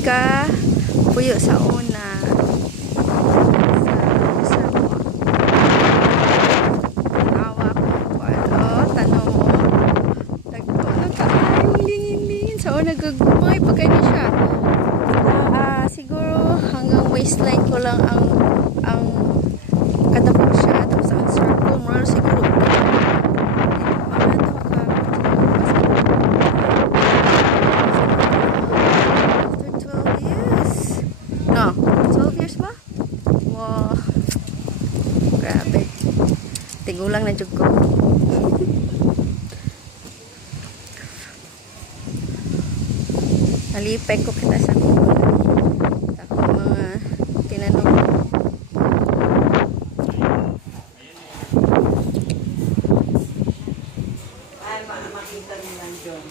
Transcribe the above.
ka puyo sa una. Sa awa ko. Ano, tanong mo. Ano tayo, lingin-lingin. Sa una, gagumay. Pagkay na siya. Siguro hanggang waistline ko lang ang kadapog siya. Tapos ang circle mo siguro. No, 12 years ba? Wow. Grabe. Tigulang na jud ko. Nalipay ko kita sa mga tinanong. Ay, makita nilang John.